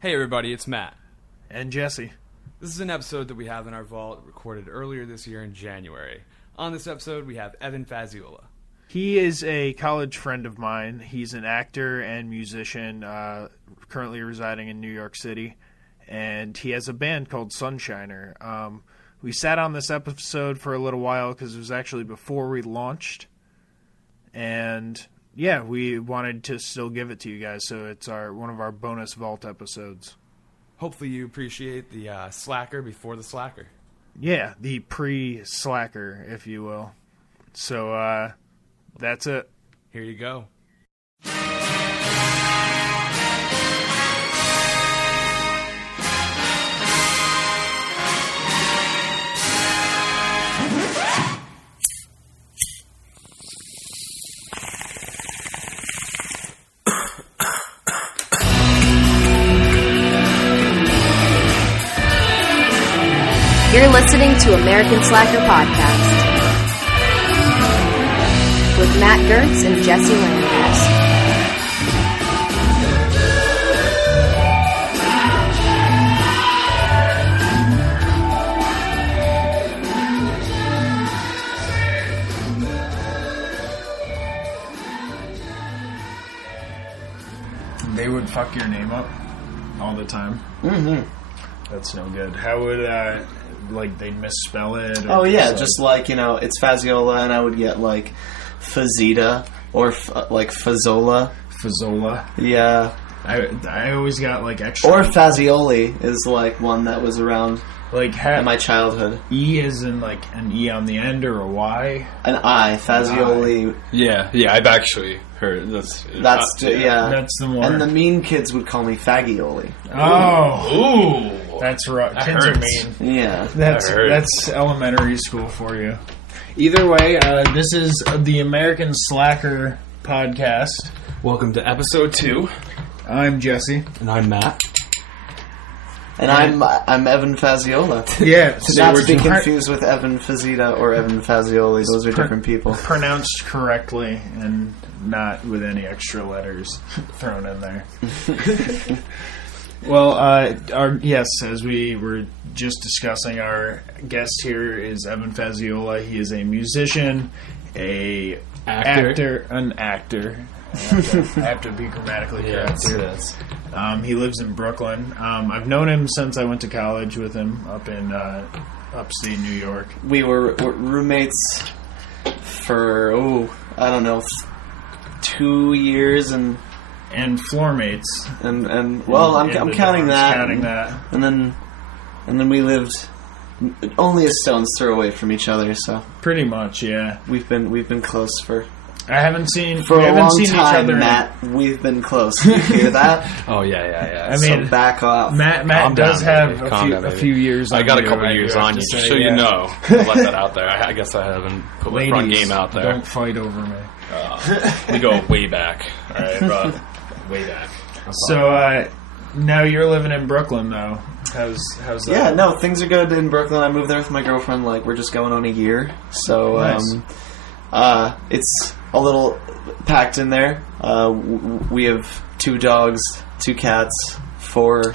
Hey everybody, it's Matt. And Jesse. This is an episode that we have in our vault recorded earlier this year in January. On this episode, we have Evan Fazziola. He is a college friend of mine. He's an actor and musician, currently residing in New York City. And he has a band called Sunshiner. We sat on this episode for a little while because it was actually before we launched. And yeah, we wanted to still give it to you guys, so it's one of our bonus vault episodes. Hopefully you appreciate the slacker before the slacker. Yeah, the pre-slacker, if you will. So, that's it. Here you go. You're listening to American Slacker Podcast with Matt Gertz and Jesse Landers. They would fuck your name up all the time. Mm-hmm. That's no good. How would, they'd misspell it? Oh, yeah, just like, it's Fazziola, and I would get, Fazzita, or, Fazzola. Fazzola. Yeah. I always got, extra... Or Fazzioli is, one that was around in my childhood. E is in, an E on the end, or a Y? An I, Fazzioli. Yeah, I've actually heard that's yeah. That's the one. And the mean kids would call me Faggioli. Oh. Ooh. That's right. That Kids hurts. are mean. Yeah. That's elementary school for you. Either way, this is the American Slacker podcast. Welcome to episode 2. I'm Jesse. And I'm Matt. And I'm Evan Fazziola. Yeah. Not to be confused with Evan Fazzita or Evan Fazzioli. Those are different people. Pronounced correctly and not with any extra letters thrown in there. Well, as we were just discussing, our guest here is Evan Fazziola. He is a musician, an actor. I have to be grammatically correct here. Yes. He lives in Brooklyn. I've known him since I went to college with him up in upstate New York. We were roommates for, 2 years and floor mates. And well, I'm counting that. Counting that. And then we lived only a stone's throw away from each other, so Pretty much, yeah. we've been close for I haven't seen a long time, each other. Matt. We've been close. You hear that? Oh yeah. I mean, so back off. Matt Calm does down, have baby. a few years. I on got a you, couple I years do have on to you, say, so you yeah. know. I'll let that out there. I guess I haven't put my front Ladies, game out there. Don't fight over me. We go way back. All right, bro. Way back. So now you're living in Brooklyn, though. How's that? Yeah, no, things are good in Brooklyn. I moved there with my girlfriend. We're just going on a year, so Nice. it's a little packed in there. We have 2 dogs, 2 cats, 4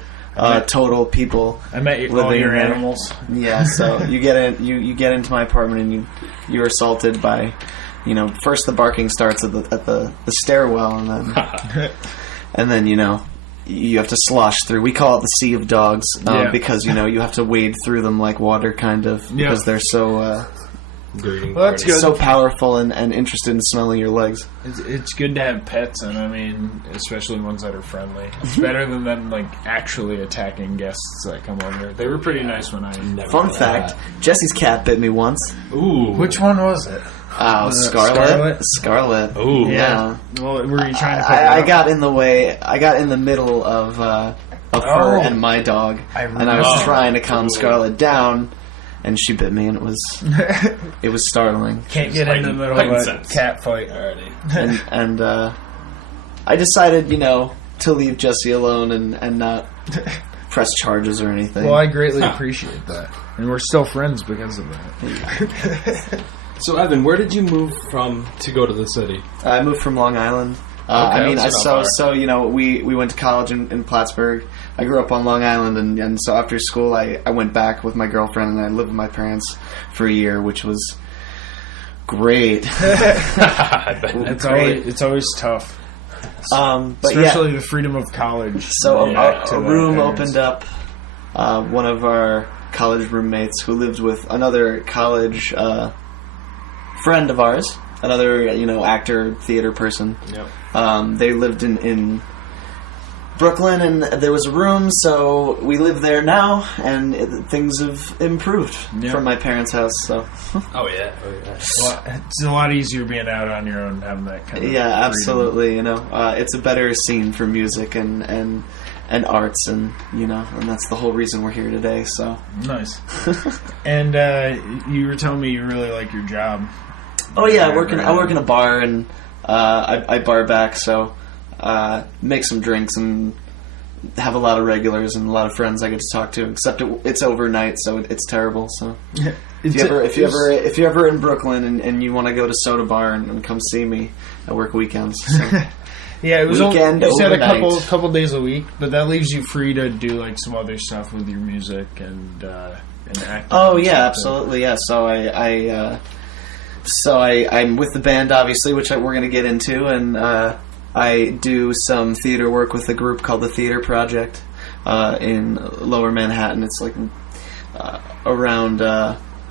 total people. I met all living your there. animals. Yeah, so you get in, you get into my apartment and you're assaulted by, first the barking starts at the stairwell and then you have to slosh through. We call it the sea of dogs because you have to wade through them like water, kind of, because they're so Greeting Well, that's party. good. so powerful and interested in smelling your legs. It's good to have pets, and I mean, especially ones that are friendly. It's better than them actually attacking guests that come over. They were pretty nice when I. Fun fact: Jesse's cat bit me once. Ooh. Which one was it? Oh, Was it Scarlet. Scarlet. Ooh. Yeah. Well, were you trying to? I got in the way. I got in the middle of her and my dog, and I was trying to calm Scarlet down. And she bit me, and it was startling. Can't get in the middle of a cat fight already. And I decided, to leave Jesse alone and not press charges or anything. Well, I greatly appreciate that. And we're still friends because of that. So, Evan, where did you move from to go to the city? I moved from Long Island. I mean, that's not far. we went to college in Plattsburgh. I grew up on Long Island, and so after school, I went back with my girlfriend, and I lived with my parents for a year, which was great. It's always tough, But especially the freedom of college. So To a the room parents. opened up. One of our college roommates who lived with another college friend of ours, another actor, theater person. Yep. They lived in Brooklyn, and there was a room, so we live there now, and things have improved from my parents' house. So Oh yeah. Well, it's a lot easier being out on your own, having that kind of yeah, freedom. absolutely. It's a better scene for music and arts, and and that's the whole reason we're here today. So Nice. And you were telling me you really like your job. oh yeah, I right. work in a bar, and I bar back, so make some drinks and have a lot of regulars and a lot of friends I get to talk to. Except it's overnight, so it's terrible. So if you're ever in Brooklyn and you want to go to Soda Bar and come see me, I work weekends. So. Yeah, it was Weekend, you said a overnight. couple days a week, but that leaves you free to do like some other stuff with your music and acting. Oh and yeah, stuff. absolutely. Yeah. So I'm with the band, obviously, which we're going to get into, and I do some theater work with a group called the Theater Project in Lower Manhattan. It's like around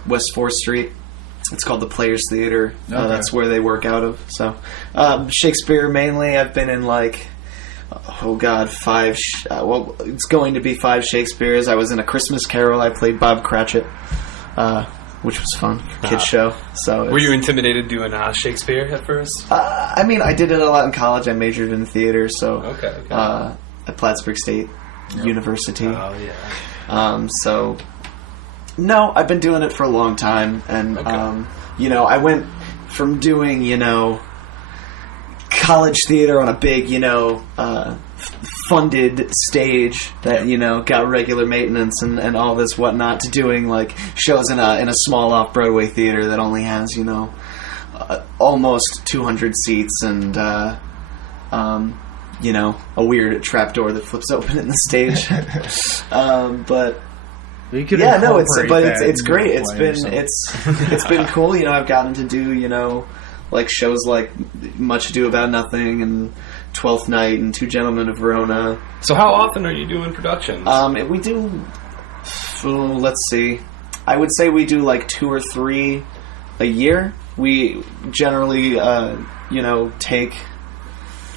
West 4th Street. It's called the Players Theater. Okay. That's where they work out of. So Shakespeare mainly. I've been in like, oh god, it's going to be 5 Shakespeares. I was in A Christmas Carol. I played Bob Cratchit, which was fun. Kids show. So Were you intimidated doing Shakespeare at first? I mean, I did it a lot in college. I majored in theater, so Okay. at Plattsburgh State University. Oh yeah. So no, I've been doing it for a long time, and Okay. I went from doing college theater on a big funded stage that got regular maintenance and all this whatnot, to doing like shows in a small off-Broadway theater that only has almost 200 seats and a weird trapdoor that flips open in the stage. But You could yeah, no, incorporate that it's into great. the It's play or been something. it's been cool. I've gotten to do like shows like Much Ado About Nothing and Twelfth Night and Two Gentlemen of Verona. So how often are you doing productions? We do. Let's see. I would say we do like 2 or 3 a year. We generally, take.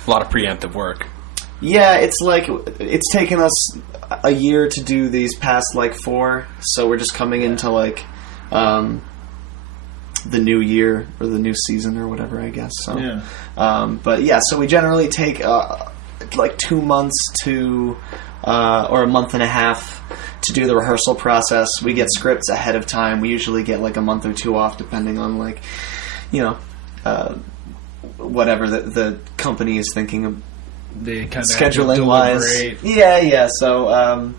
A lot of preemptive work. Yeah, it's taken us a year to do these past like 4, so we're just coming into like the new year or the new season or whatever, I guess. So, Yeah. but yeah, so we generally take like 2 months to or a month and a half to do the rehearsal process. We get scripts ahead of time. We usually get like a month or 2 off, depending on like whatever the company is thinking of. They kind of Scheduling wise, yeah. So,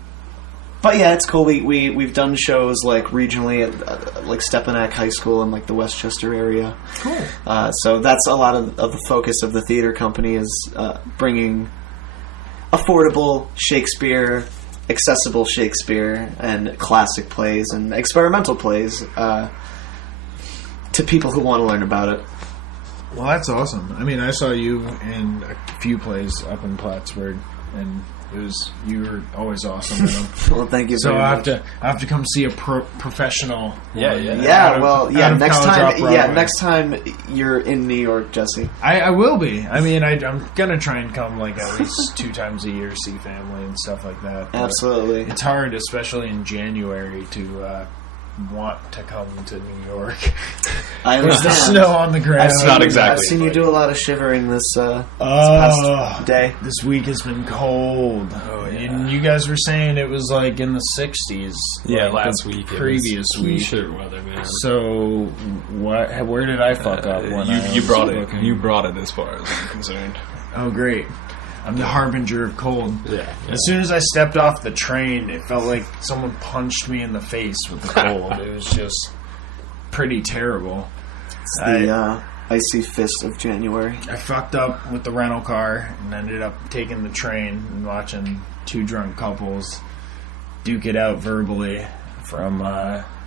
but yeah, it's cool. We've done shows like regionally at like Stepanak High School in like the Westchester area. Cool. So that's a lot of the focus of the theater company is bringing affordable Shakespeare, accessible Shakespeare, and classic plays and experimental plays to people who want to learn about it. Well, that's awesome. I mean, I saw you in a few plays up in Plattsburgh, and you were always awesome in them. Well, thank you So very I much. have to come see a professional. Yeah, one. yeah. Yeah, Out of next college time. off-Broadway. Yeah, next time you're in New York, Jesse. I will be. I mean, I'm gonna try and come like at least 2 times a year, see family and stuff like that. But Absolutely. it's hard, especially in January, to want to come to New York. I With the understand. snow on the ground. It's not exactly. I've seen you but- do a lot of shivering this Oh, past day. this week has been cold. Oh, yeah. And you guys were saying it was like in the 60s. Yeah, like last the week. previous it was week. T-shirt weather, man. So, where did I fuck up when you I brought was it. looking? You brought it as far as I'm concerned. Oh, great. I'm the harbinger of cold. Yeah. As soon as I stepped off the train, it felt like someone punched me in the face with the cold. It was just pretty terrible. It's the icy fist of January? I fucked up with the rental car and ended up taking the train and watching two drunk couples duke it out verbally from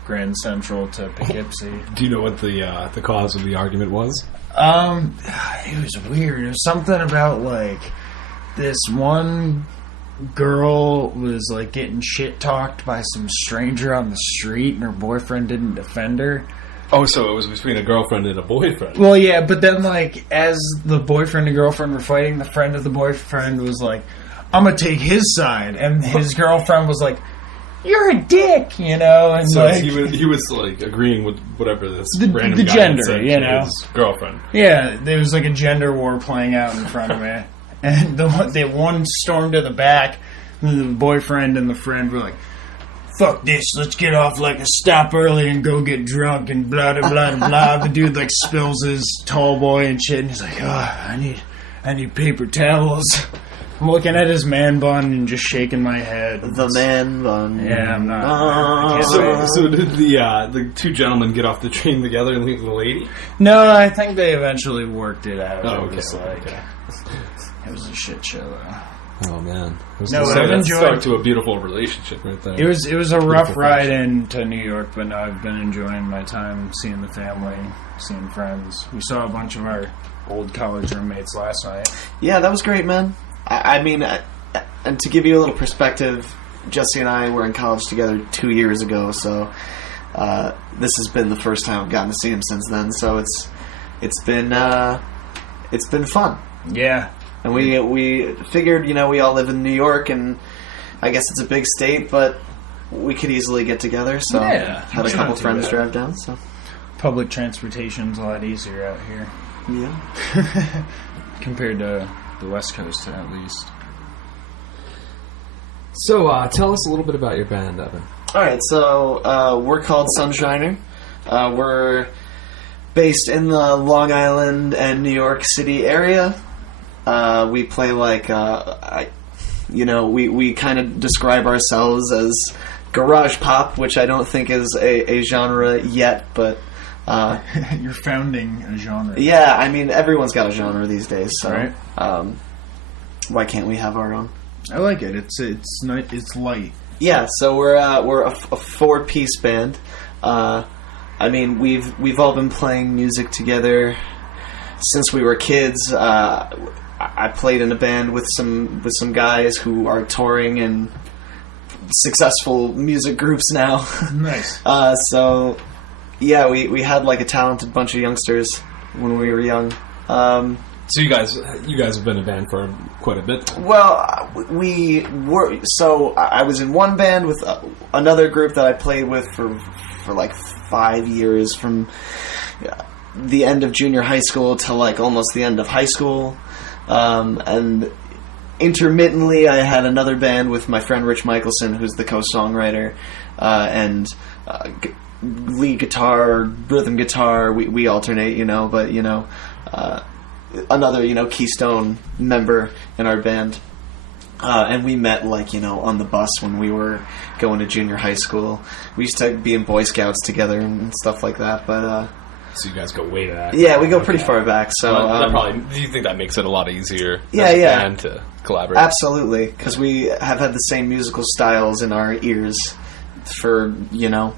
Grand Central to Poughkeepsie. Do you know what the cause of the argument was? It was weird. It was something about, like, this one girl was, like, getting shit-talked by some stranger on the street, and her boyfriend didn't defend her. Oh, so it was between a girlfriend and a boyfriend. Well, yeah, but then, like, as the boyfriend and girlfriend were fighting, the friend of the boyfriend was like, I'm gonna take his side, and his girlfriend was like, you're a dick, you know, and So like he was like agreeing with whatever this random the guy gender, said you to know, his girlfriend. Yeah, there was like a gender war playing out in front of me, and the one stormed to the back, and the boyfriend and the friend were like, fuck this, let's get off like a stop early and go get drunk and blah blah blah blah. The dude like spills his tall boy and shit, and he's like, oh, I need paper towels. I'm looking at his man bun and just shaking my head. The man bun. Yeah, I'm not. I can't say it. So did the two gentlemen get off the train together and leave the lady? No, I think they eventually worked it out. Oh, It was okay. it was a shit show though. Oh man, No, so I've that's enjoyed- start to a beautiful relationship right there. It was a rough Beautiful ride friendship. into New York, but no, I've been enjoying my time seeing the family, seeing friends. We saw a bunch of our old college roommates last night. Yeah, that was great, man. I mean, and to give you a little perspective, Jesse and I were in college together 2 years ago, so this has been the first time I've gotten to see him since then. So it's been fun. Yeah. And we figured, you know, we all live in New York, and I guess it's a big state, but we could easily get together. So Yeah, had a it's couple not too friends bad. drive down. So Public transportation's a lot easier out here yeah. compared to the West Coast, at least. So tell us a little bit about your band, Evan. All right, so we're called Sunshiner. We're based in the Long Island and New York City area. We play like, we kind of describe ourselves as garage pop, which I don't think is a genre yet, but You're founding a genre. yeah, I mean everyone's got a genre these days, so Right. Why can't we have our own? I like it. It's not. It's light. Yeah, so we're a 4-piece band. I mean, we've all been playing music together since we were kids. I played in a band with some guys who are touring in successful music groups now. Nice. So yeah, we had like a talented bunch of youngsters when we were young. So you guys have been a band for quite a bit. Well, we were. So I was in one band with another group that I played with for like 5 years, from the end of junior high school to like almost the end of high school, and intermittently I had another band with my friend Rich Michelson, who's the co-songwriter, and lead guitar, rhythm guitar. We alternate, you know, but you know. Another, you know, keystone member in our band, and we met like, you know, on the bus when we were going to junior high school. We used to be in Boy Scouts together and stuff like that. But So you guys go way back. yeah, we go pretty far back. So That probably. Do you think that makes it a lot easier? Yeah, as a yeah. band to collaborate. absolutely, because we have had the same musical styles in our ears for, you know,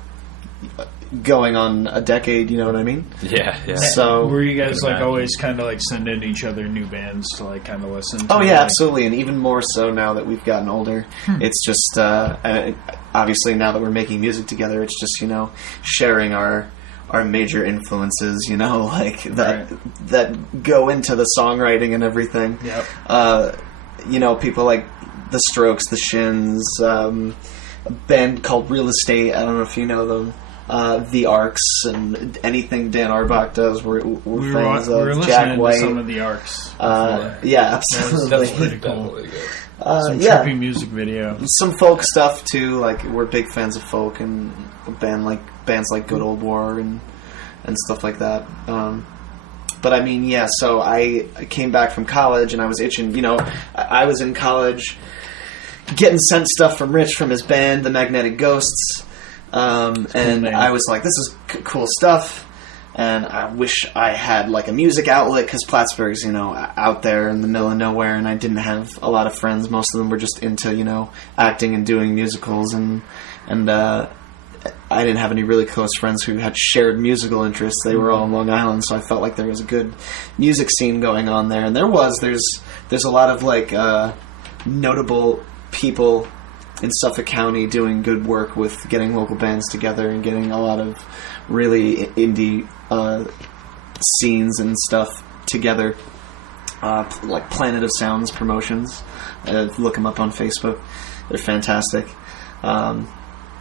going on a decade. You know what I mean? Yeah, yeah. So Were you guys like imagine. always kind of like sending each other new bands to like kind of listen to? oh yeah, like- absolutely, and even more so now that we've gotten older. It's just obviously now that we're making music together, it's just, you know, sharing our major influences, you know, like that go into the songwriting and everything. Yep. You know, people like the Strokes, the Shins, a band called Real Estate. I don't know if you know them. The Arcs, and anything Dan Arbach does, we're We fans were of. listening Jack to White. some of the Arcs. Yeah, absolutely. That was pretty cool. Definitely good. Some yeah, trippy music video. some folk stuff too. Like, we're big fans of folk and bands like Good Old War and stuff like that. But I mean, yeah. So I came back from college and I was itching. You know, I was in college getting sent stuff from Rich from his band, the Magnetic Ghosts, and name. I was like, "This is cool stuff." and I wish I had like a music outlet because Plattsburgh's, out there in the middle of nowhere, and I didn't have a lot of friends. Most of them were just into, acting and doing musicals, and I didn't have any really close friends who had shared musical interests. They were all in Long Island, so I felt like there was a good music scene going on there, and there's a lot of like notable people in Suffolk County doing good work with getting local bands together and getting a lot of really indie scenes and stuff together, like Planet of Sounds Promotions. Look them up on Facebook. They're fantastic.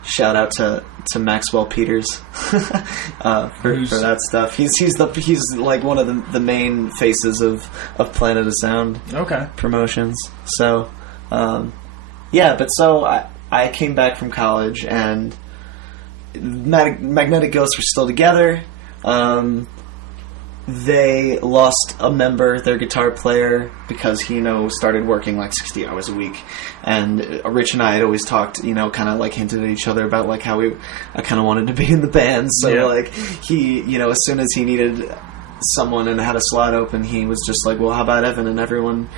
Shout out to Maxwell Peters for that stuff. He's like one of the main faces of Planet of Sound Promotions. So so I came back from college, and Magnetic Ghosts were still together. They lost a member, their guitar player, because he, started working like 60 hours a week. And Rich and I had always talked, kind of like hinted at each other about like how I kind of wanted to be in the band. So like he, as soon as he needed someone and had a slot open, he was just like, well, how about Evan? And everyone,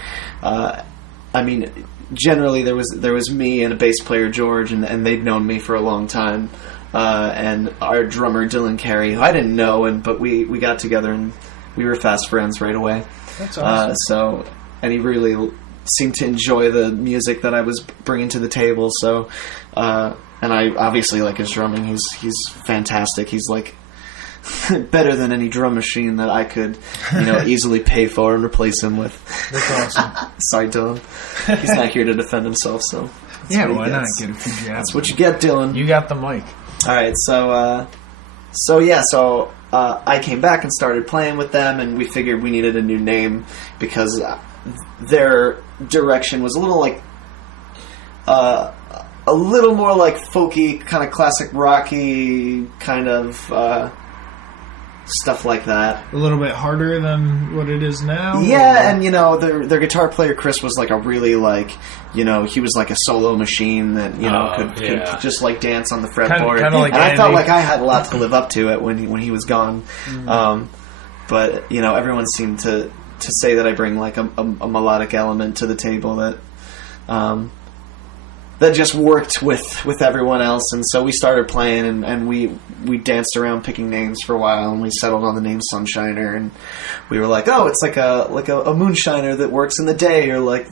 generally there was me and a bass player, George, and they'd known me for a long time. And our drummer Dylan Carey, who I didn't know, but we got together and we were fast friends right away. That's awesome. And he really seemed to enjoy the music that I was bringing to the table. So, and I obviously like his drumming. He's fantastic. He's like better than any drum machine that I could, easily pay for and replace him with. That's awesome. Sorry, Dylan. He's not here to defend himself, so. Yeah, why not get a few jabs? That's what you get, Dylan. You got the mic. All right, so I came back and started playing with them, and we figured we needed a new name because their direction was a little like a little more like folky, kind of classic rocky kind of stuff like that. A little bit harder than what it is now? Yeah, and their guitar player Chris was like a really like, he was like a solo machine that, could just like dance on the fretboard. Kinda like and Andy. I felt like I had a lot to live up to it when he was gone. Mm-hmm. But, everyone seemed to say that I bring like a melodic element to the table that that just worked with everyone else, and so we started playing, and we danced around picking names for a while, and we settled on the name Sunshiner, and we were like, oh, it's like a moonshiner that works in the day, or like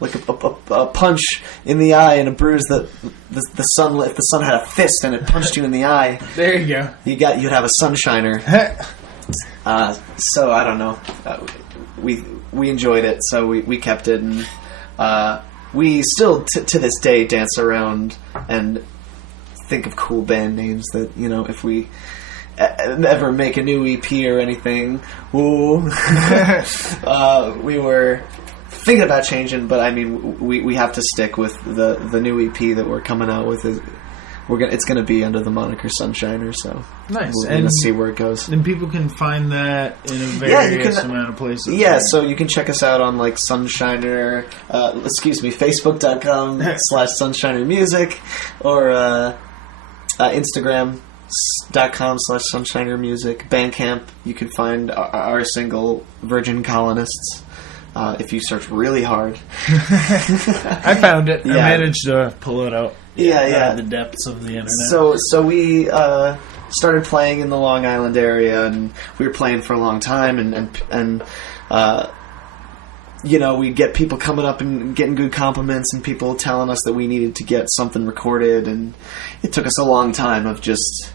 a punch in the eye and a bruise that the sun, if the sun had a fist and it punched you in the eye, there you go, you'd have a sunshiner. So I don't know, we enjoyed it, so we kept it, and we still, to this day, dance around and think of cool band names that, if we ever make a new EP or anything, we were thinking about changing, but we have to stick with the new EP that we're coming out with. It's gonna be under the moniker Sunshiner, so nice. We're gonna see where it goes. And people can find that in a various amount of places. Yeah, right? So you can check us out on like Sunshiner, Facebook.com/Sunshiner Music, or Instagram.com/Sunshiner Music. Bandcamp, you can find our single Virgin Colonists. If you search really hard. I found it. Yeah. I managed to pull it out. Yeah. The depths of the internet. So we started playing in the Long Island area, and we were playing for a long time, and we'd get people coming up and getting good compliments, and people telling us that we needed to get something recorded, and it took us a long time of just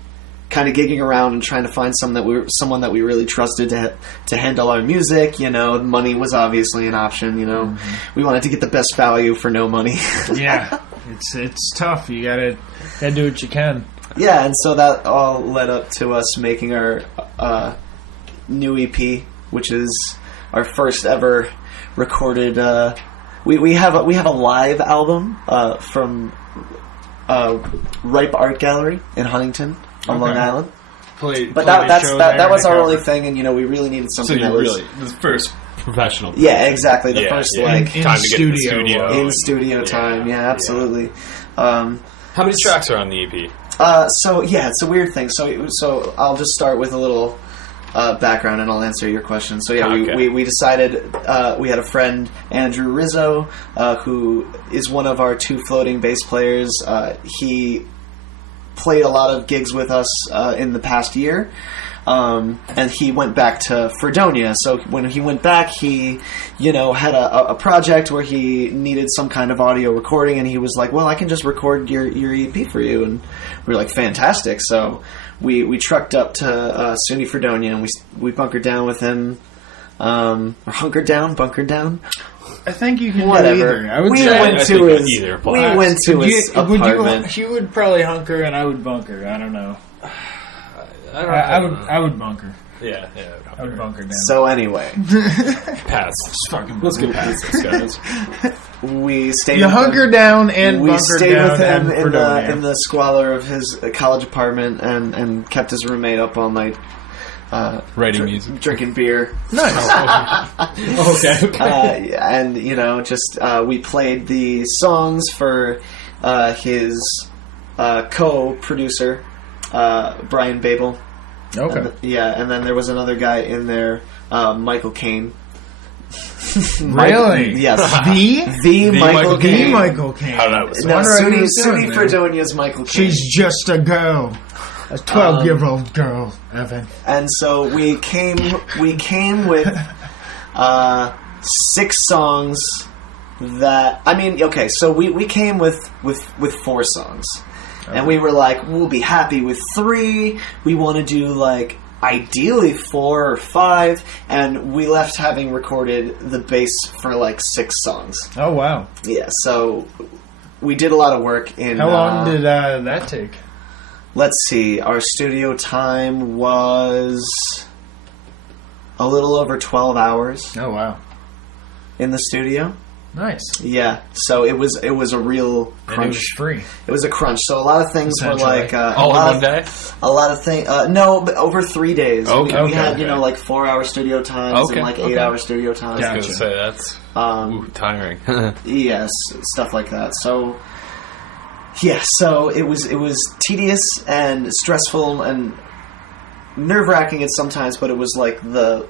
kind of gigging around and trying to find someone that we really trusted to handle our music. Money was obviously an option. Mm-hmm. We wanted to get the best value for no money. Yeah, it's tough. You gotta do what you can. Yeah, and so that all led up to us making our new EP, which is our first ever recorded. We have a live album from Ripe Art Gallery in Huntington. On Long Island, that was our only thing, and we really needed something that was the first professional. Yeah, exactly. The first in time to studio. Get in the studio. In studio time, yeah, absolutely. How many tracks are on the EP? So it's a weird thing. So I'll just start with a little background, and I'll answer your question. So yeah, Okay. we decided we had a friend, Andrew Rizzo, who is one of our 2 floating bass players. He played a lot of gigs with us in the past year. And he went back to Fredonia. So when he went back, he, had a project where he needed some kind of audio recording, and he was like, well, I can just record your EP for you. And we were like, fantastic. So we trucked up to SUNY Fredonia, and we bunkered down with him. Or bunkered down. I think you can Whatever. do either. I would We say went I to think his. either We applies. went to his apartment. He would probably hunker, and I would bunker. I don't know. I would bunker. Yeah. I would bunker down. So anyway, Pass. fucking Let's get past this, guys. we stayed. you with hunker him. down and We bunker stayed down with him and Fredonia. in the squalor of his college apartment, and kept his roommate up all night. Writing music. Drinking beer. Nice. Okay. And just we played the songs for his co-producer Brian Babel. Okay. And then there was another guy in there, Michael Caine. Really? Yes. The Michael Caine. Michael Caine. How that was. No, Wonder how he SUNY was doing there. Fredonia's Michael Caine. She's just a girl. A 12-year-old girl, Evan. And so we came with 6 songs that so we came with 4 songs. And we were like, we'll be happy with 3. We want to do ideally 4 or 5, and we left having recorded the bass for 6 songs. Oh, wow. Yeah, so we did a lot of work in. How long did that take? Let's see, our studio time was a little over 12 hours Oh, wow. in the studio. Nice. Yeah, so it was a real And crunch. it was free. It was a crunch. So a lot of things were Essentially. All in one day? A lot of things. No, but over 3 days. Okay. We had Okay. 4-hour studio times Okay, and okay. 8-hour studio times. I was going to say, that's tiring. Yes, stuff like that. So yeah, so it was tedious and stressful and nerve-wracking at sometimes, but it was the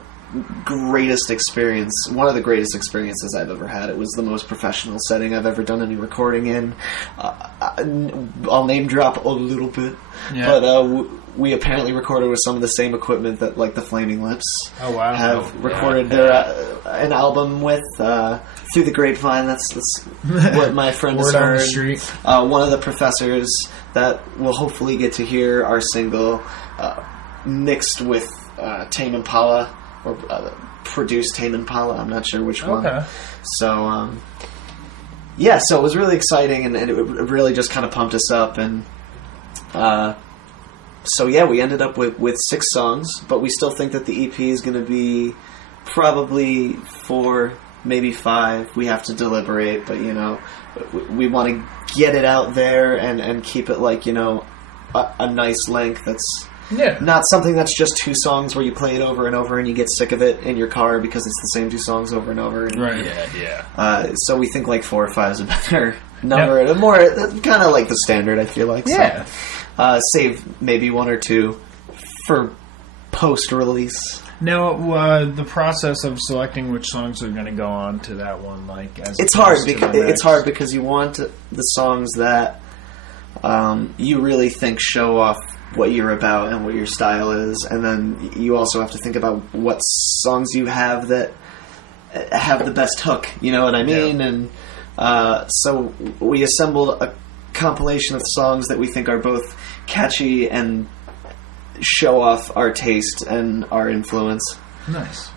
greatest experience, one of the greatest experiences I've ever had. It was the most professional setting I've ever done any recording in. I'll name drop a little bit, but we apparently recorded with some of the same equipment that the Flaming Lips Oh, wow. have recorded their an album with through the grapevine. That's what my friend has Word on the heard. street. One of the professors that will hopefully get to hear our single mixed with Tame Impala, or produced Tame Impala. I'm not sure which one. Okay. So, yeah, so it was really exciting, and it really just kind of pumped us up. And so, yeah, we ended up with 6 songs, but we still think that the EP is going to be probably 4, maybe 5. We have to deliberate, but, we want to get it out there and keep it a nice length that's Yeah. not something that's just 2 songs where you play it over and over and you get sick of it in your car because it's the same 2 songs over and over. And, Right. Yeah. so we think 4 or 5 is a better number. Yep. More kind of the standard, I feel like. Yeah. So, save maybe 1 or 2 for post-release. Now, the process of selecting which songs are going to go on to that one, as It's hard opposed to because the it's next. hard because you want the songs that you really think show off what you're about and what your style is, and then you also have to think about what songs you have that have the best hook. You know what I mean? Yeah. And so we assembled a compilation of songs that we think are both catchy and show off our taste and our influence. Nice.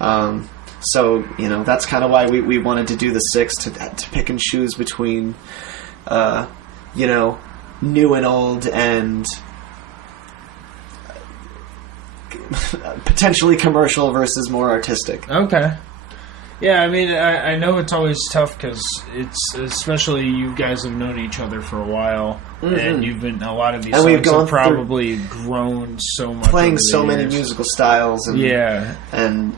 So that's kind of why we wanted to do the 6 to pick and choose between new and old and potentially commercial versus more artistic. Okay. Yeah, I mean, I know it's always tough because it's, especially you guys have known each other for a while, and you've been, a lot of these songs have probably grown so much. Playing so many musical styles. And, and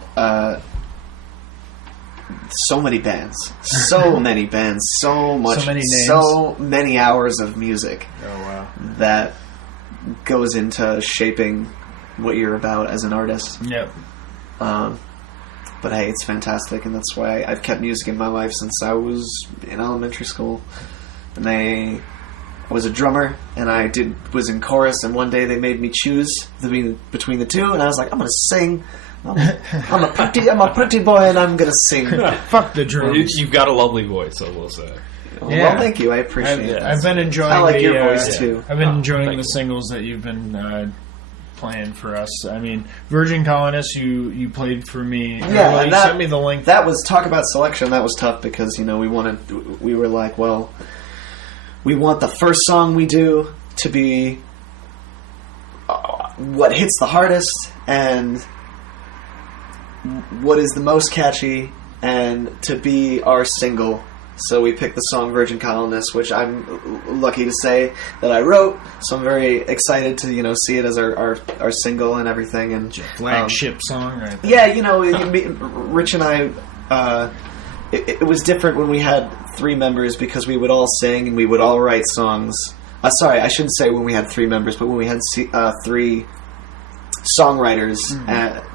so many bands. So many bands. So much. So many names. So many hours of music. Oh, wow. That goes into shaping what you're about as an artist. Yep. But hey, it's fantastic, and that's why I've kept music in my life since I was in elementary school. And I was a drummer, and I was in chorus, and one day they made me choose between the two, and I was like, I'm gonna sing. I'm a pretty boy, and I'm gonna sing. Fuck the drums. You've got a lovely voice, I will say. Well, thank you. I appreciate it. I've been enjoying. I like your voice too. I've been enjoying the singles that you've been playing for us. I mean, Virgin Colonists, you played for me. Yeah, you sent me the link. That was talk about selection. That was tough because we were like, well, we want the first song we do to be what hits the hardest and what is the most catchy, and to be our single. So we picked the song Virgin Colonists, which I'm lucky to say that I wrote. So I'm very excited to see it as our single and everything. And flagship song, right there. Yeah, Rich and I. It was different when we had three members because we would all sing and we would all write songs. Sorry, I shouldn't say when we had three members, but when we had three songwriters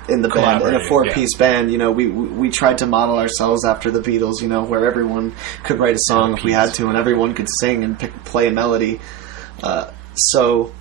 in the band, in a four-piece band, we tried to model ourselves after the Beatles, where everyone could write a song if we had to, and everyone could sing and play a melody. So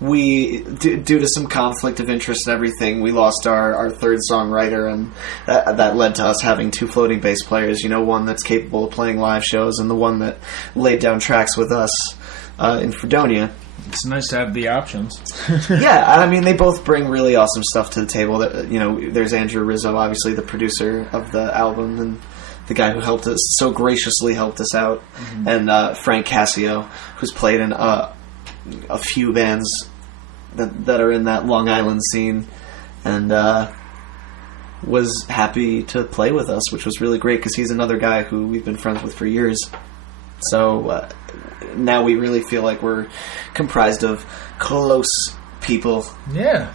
we, due to some conflict of interest and everything, we lost our third songwriter, and that led to us having two floating bass players, one that's capable of playing live shows and the one that laid down tracks with us in Fredonia. It's nice to have the options. Yeah, I mean, they both bring really awesome stuff to the table. There's Andrew Rizzo, obviously the producer of the album, and the guy who so graciously helped us out, and Frank Cassio, who's played in a few bands that are in that Long Island scene, and was happy to play with us, which was really great because he's another guy who we've been friends with for years. So now we really feel like we're comprised of close people. Yeah.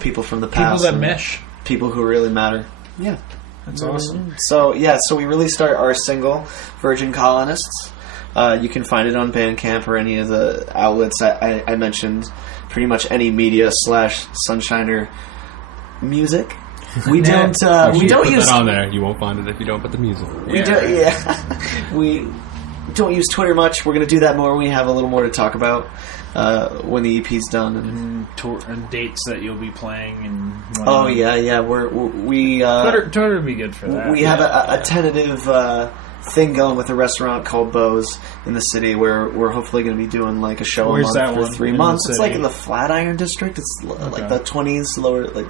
People from the past. People that mesh. People who really matter. Yeah. That's awesome. So we released our single, Virgin Colonists. You can find it on Bandcamp or any of the outlets I mentioned. Pretty much any media / Sunshiner music. We don't use that on there. You won't find it if you don't put the music. We don't use Twitter much. We're going to do that more when we have a little more to talk about when the EP's done and dates that you'll be playing and whatnot. Oh yeah. We Twitter would be good for that. We have a tentative thing going with a restaurant called Bo's in the city where we're hopefully going to be doing like a show a month for 3 months. It's like in the Flatiron district. It's like the 20s, lower, like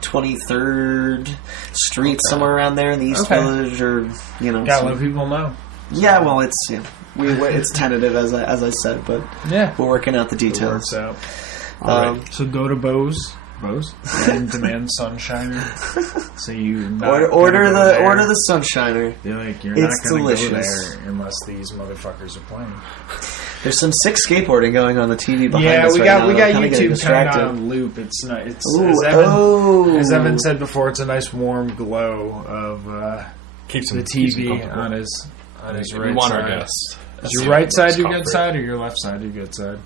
23rd Street, somewhere around there in the East Village, or Gotta let people know. Yeah, well, it's it's tentative as I said, but we're working out the details. It works out. Right. So go to Bo's and demand Sunshiner. So you order the Sunshiner. You're like, you're it's not going to go delicious there unless these motherfuckers are playing. There's some sick skateboarding going on the TV behind us. We got YouTube kind of on loop. It's not. As Evan said before, it's a nice warm glow of keeps the TV on his right side. We want our guests. Is your right side your good side, or your left side your good side?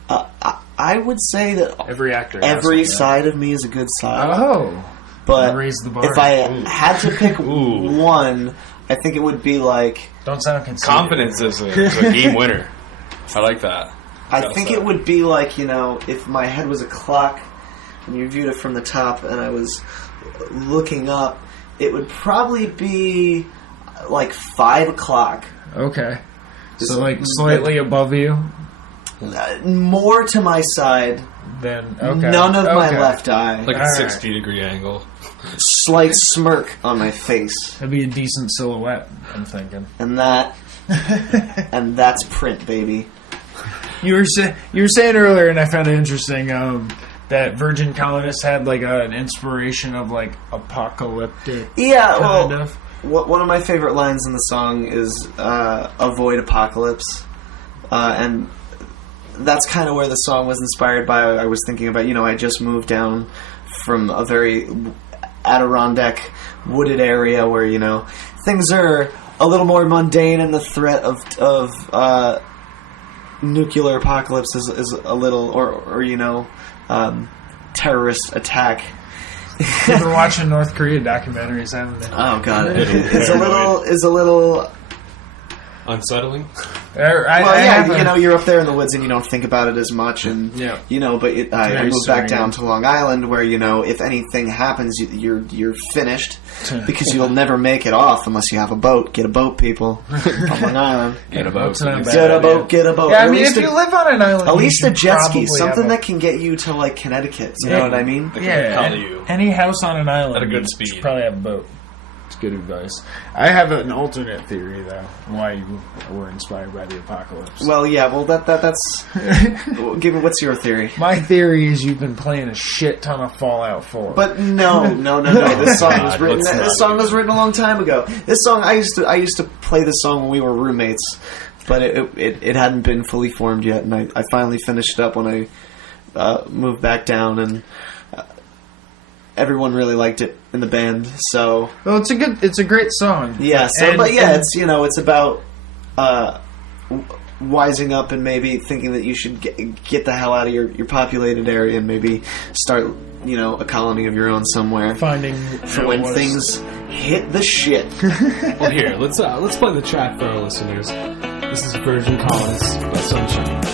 I would say that every side of me is a good side. Oh, but raise the bar. If I had to pick one, I think it would be like. Don't sound conceited. Confidence is a game winner. I like that. I think it would be like, if my head was a clock and you viewed it from the top and I was looking up, it would probably be like 5 o'clock. Okay. So like slightly above you? More to my side. Then okay. None of my left eye. Like a 60-degree angle. Slight smirk on my face. That'd be a decent silhouette, I'm thinking. And that's print, baby. You were saying earlier, and I found it interesting, that Virgin Colonists had like an inspiration of like apocalyptic. Yeah, kind of. One of my favorite lines in the song is "Avoid apocalypse," and that's kind of where the song was inspired by. I was thinking about, I just moved down from a very Adirondack wooded area where things are a little more mundane, and the threat of nuclear apocalypse is a little, or terrorist attack. You've been watching North Korea documentaries, haven't they? Oh god, it's a little. Unsettling. You're up there in the woods and you don't think about it as much, and but I moved back down to Long Island, where if anything happens, you're finished because you'll never make it off unless you have a boat. Get a boat, people. On Long Island, Get a boat. Get a boat. Yeah, I mean, if you live on an island, at least a jet ski, something that can get you to like Connecticut. You know what I mean? Any house on an island At a good speed. should probably have a boat. It's good advice. I have an alternate theory, though, why you were inspired by the apocalypse. Well, yeah. Well, that's. What's your theory? My theory is you've been playing a shit ton of Fallout 4. But no. This song was written. This song was written a long time ago. This song, I used to play this song when we were roommates, but it hadn't been fully formed yet, and I finally finished it up when I moved back down, and everyone really liked it in the band. So, well, it's a great song. Yeah. So, it's about wising up and maybe thinking that you should get the hell out of your populated area and maybe start a colony of your own somewhere. Finding for when things hit the shit. Well, here let's play the track for our listeners. This is Virgin Colonists by Sunshine.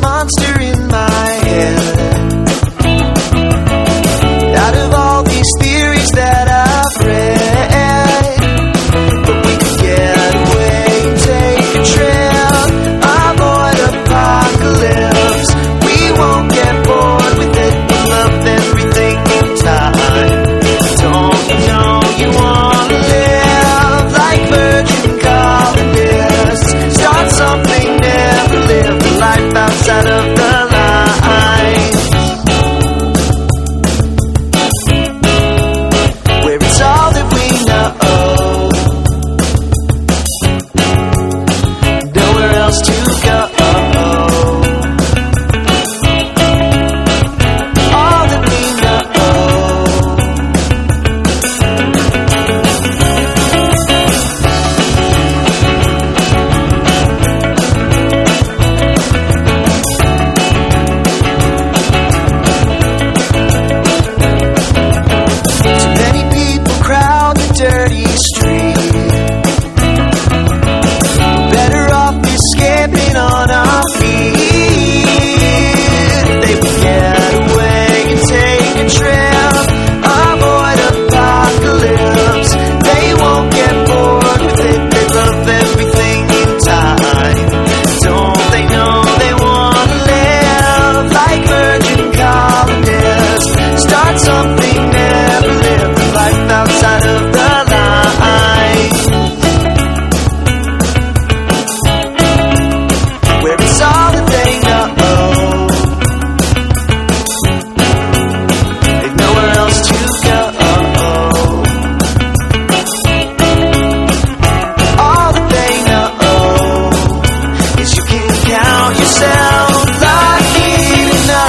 Monster in my head. Out of all these theories that I've read, but we could get away and take a trip, avoid apocalypse. We won't get bored with it. We'll love everything in time. Don't you know you wanna live like virgin colonists? Start something, never live a life outside of the lines, where it's all that we know, nowhere else to go. All that we know. Dirty street. Better off escaping on our feet. They will get away and take a trip, avoid apocalypse. They won't get bored with it. They love everything in time. Don't they know they want to live like virgin colonists? Start something, never live a life outside of the where it's all that they know. They've nowhere else to go. All that they know is you can count yourself lucky to know.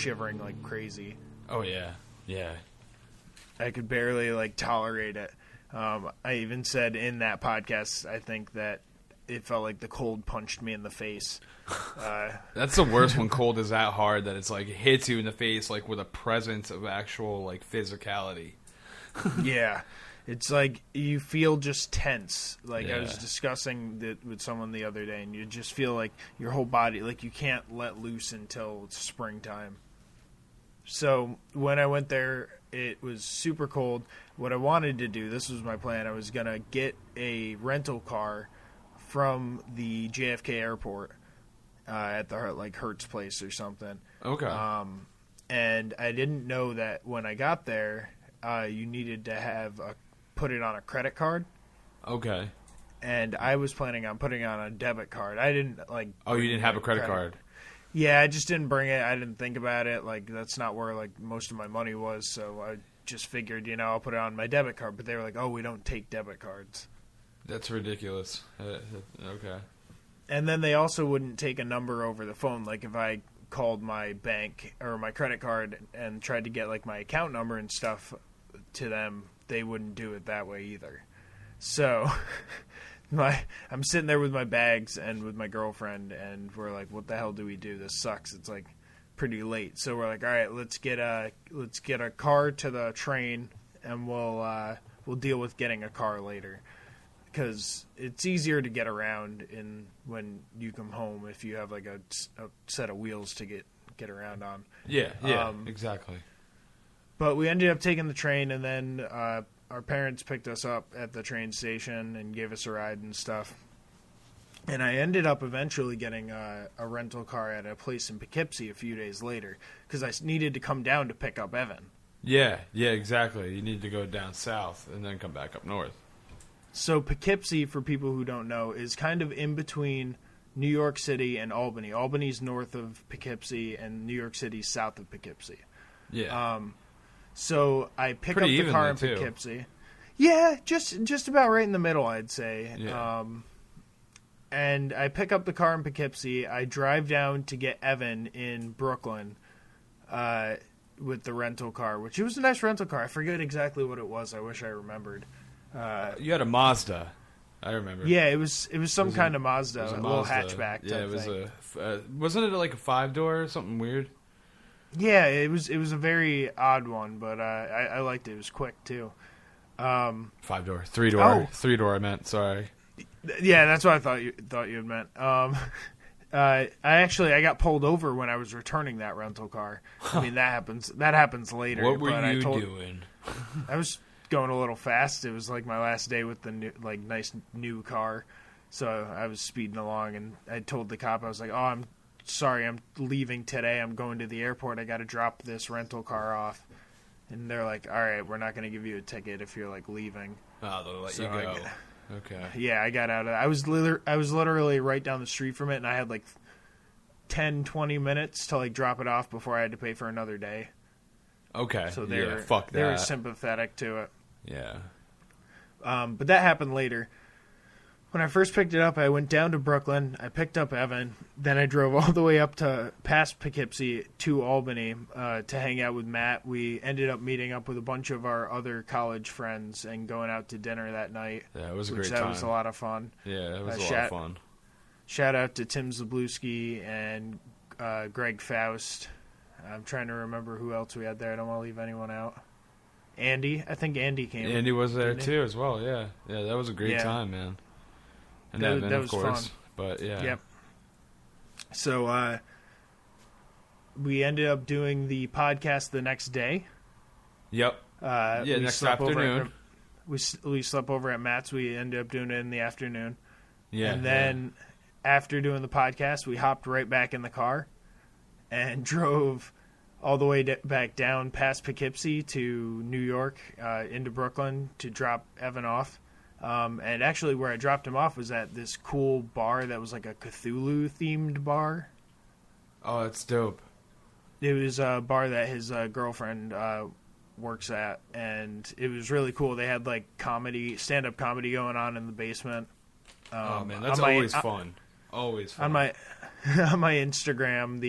shivering like crazy. Oh yeah, yeah. I could barely tolerate it. I even said in that podcast, I think that it felt like the cold punched me in the face. That's the worst when cold is that hard that it's like it hits you in the face like with a presence of actual like physicality. Yeah. It's like you feel just tense. Like I was Yeah. discussing that with someone the other day, and you just feel like your whole body, like you can't let loose until it's springtime. So when I went there, it was super cold. What I wanted to do, this was my plan, I was going to get a rental car from the JFK airport at the like Hertz place or something. Okay. And I didn't know that when I got there, you needed to have put it on a credit card. Okay. And I was planning on putting it on a debit card. I didn't like. Oh, you bring didn't have my a credit card. Yeah, I just didn't bring it. I didn't think about it. Like that's not where like most of my money was. So I just figured, I'll put it on my debit card. But they were like, "Oh, we don't take debit cards." That's ridiculous. Okay. And then they also wouldn't take a number over the phone. Like if I called my bank or my credit card and tried to get like my account number and stuff to them, they wouldn't do it that way either. So I'm sitting there with my bags and with my girlfriend, and we're like, what the hell do we do? This sucks. It's like pretty late. So we're like, all right, let's get a car to the train, and we'll deal with getting a car later. Because it's easier to get around when you come home if you have like a set of wheels to get around on. Yeah, exactly. But we ended up taking the train, and then our parents picked us up at the train station and gave us a ride and stuff. And I ended up eventually getting a rental car at a place in Poughkeepsie a few days later because I needed to come down to pick up Evan. Yeah, exactly. You need to go down south and then come back up north. So Poughkeepsie, for people who don't know, is kind of in between New York City and Albany. Albany's north of Poughkeepsie, and New York City's south of Poughkeepsie. Yeah. So I pick Pretty up the car in evenly, too. Poughkeepsie. Yeah, just about right in the middle, I'd say. Yeah. And I pick up the car in Poughkeepsie. I drive down to get Evan in Brooklyn with the rental car, which it was a nice rental car. I forget exactly what it was. I wish I remembered. You had a Mazda. I remember. Yeah, it was some kind of It Mazda, was a little hatchback type Yeah, it was thing. wasn't it like a 5-door or something weird? Yeah, it was a very odd one, but I liked it. It was quick too. 5-door, 3-door, Oh. 3-door. I meant. Sorry. Yeah, that's what I thought you had meant. I got pulled over when I was returning that rental car. I mean, that happens later. What were but you I doing? I was going a little fast. It was like my last day with the nice new car, so I was speeding along, and I told the cop, I was like, "Oh, I'm sorry, I'm leaving today. I'm going to the airport. I got to drop this rental car off." And they're like, "All right, we're not going to give you a ticket if you're like leaving." Oh, they'll let So you I go. get- Okay. Yeah, I got out of that. I was literally right down the street from it, and I had like 10, 20 minutes to like drop it off before I had to pay for another day. Okay. So Fuck they were that. sympathetic to it. Yeah. But that happened later. When I first picked it up, I went down to Brooklyn. I picked up Evan. Then I drove all the way up to past Poughkeepsie to Albany to hang out with Matt. We ended up meeting up with a bunch of our other college friends and going out to dinner that night. Yeah, it was a which great that time. was a lot of fun. Yeah, it was a lot Shat- of fun. Shout out to Tim Zablewski and Greg Faust. I'm trying to remember who else we had there. I don't want to leave anyone out. Andy. I think Andy came. Andy was there didn't he? too as well. Yeah, that was a great Yeah. time, man. And That- Evan, that of was course. fun. But yeah. Yep. So we ended up doing the podcast the next day. Yep. Yeah, next afternoon. We slept over at Matt's. We ended up doing it in the afternoon. Yeah. And then after doing the podcast, we hopped right back in the car and drove all the way back down past Poughkeepsie to New York, into Brooklyn to drop Evan off. And actually where I dropped him off was at this cool bar that was like a Cthulhu-themed bar. Oh, it's dope. It was a bar that his girlfriend works at, and it was really cool. They had like stand-up comedy going on in the basement. Oh man, that's on my- always fun. Always fun. On my on my Instagram,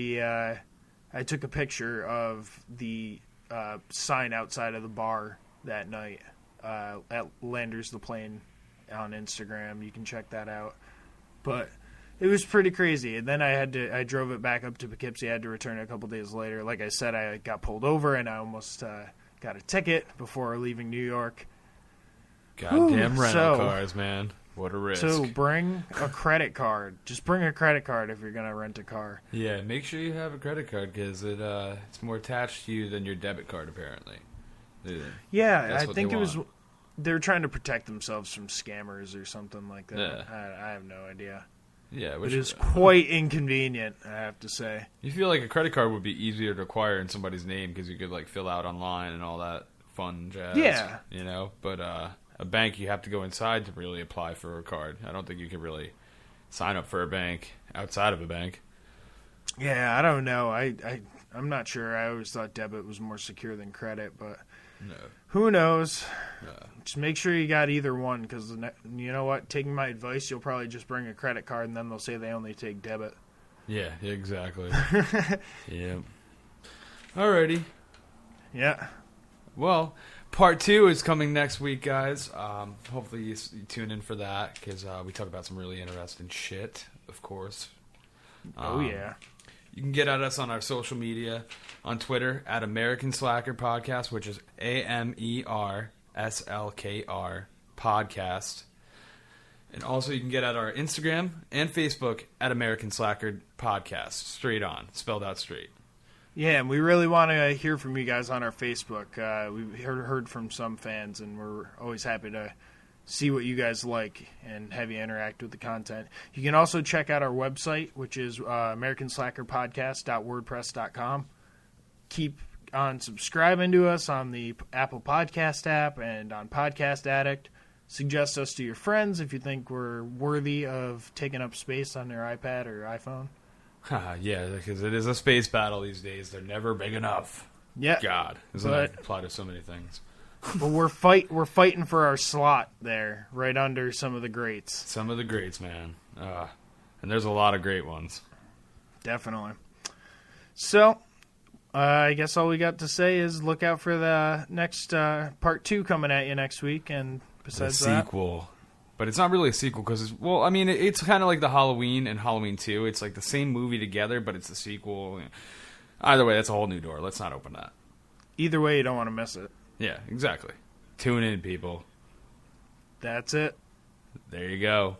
I took a picture of the sign outside of the bar that night at Landers the Plane on Instagram. You can check that out. But it was pretty crazy. And then I drove it back up to Poughkeepsie. I had to return it a couple days later. Like I said, I got pulled over and I almost got a ticket before leaving New York. Goddamn rental so- cars, man. What a risk. So bring a credit card. Just bring a credit card if you're going to rent a car. Yeah, make sure you have a credit card because it's more attached to you than your debit card, apparently. Yeah, That's I what think they it was. want. They were trying to protect themselves from scammers or something like that. Yeah. I have no idea. Yeah, It which is quite inconvenient, I have to say. you feel like a credit card would be easier to acquire in somebody's name because you could like fill out online and all that fun jazz. Yeah. You know, but a bank you have to go inside to really apply for a card. I don't think you can really sign up for a bank outside of a bank. Yeah, I don't know. I'm not sure. I always thought debit was more secure than credit, but No. who knows? Just make sure you got either one, because you know what? Taking my advice, you'll probably just bring a credit card, and then they'll say they only take debit. Yeah, exactly. Yeah. Alrighty. Yeah. Well, part 2 is coming next week, guys. Hopefully you tune in for that because we talk about some really interesting shit, of course. Oh, yeah. You can get at us on our social media on Twitter at American Slacker Podcast, which is AMERSLKR Podcast. And also you can get at our Instagram and Facebook at American Slacker Podcast. Straight on. Spelled out straight. Yeah, and we really want to hear from you guys on our Facebook. We've heard from some fans, and we're always happy to see what you guys like and have you interact with the content. You can also check out our website, which is americanslackerpodcast.wordpress.com. Keep on subscribing to us on the Apple Podcast app and on Podcast Addict. Suggest us to your friends if you think we're worthy of taking up space on their iPad or iPhone. Yeah, because it is a space battle these days. They're never big enough. Yeah, God, doesn't that apply to so many things? but we're fighting for our slot there, right under some of the greats. Some of the greats, man. And there's a lot of great ones. Definitely. So, I guess all we got to say is look out for the next part 2 coming at you next week. And besides The that, sequel. But it's not really a sequel because, it's kind of like the Halloween and Halloween 2. It's like the same movie together, but it's the sequel. Either way, that's a whole new door. Let's not open that. either way, you don't want to miss it. Yeah, exactly. Tune in, people. That's it. There you go.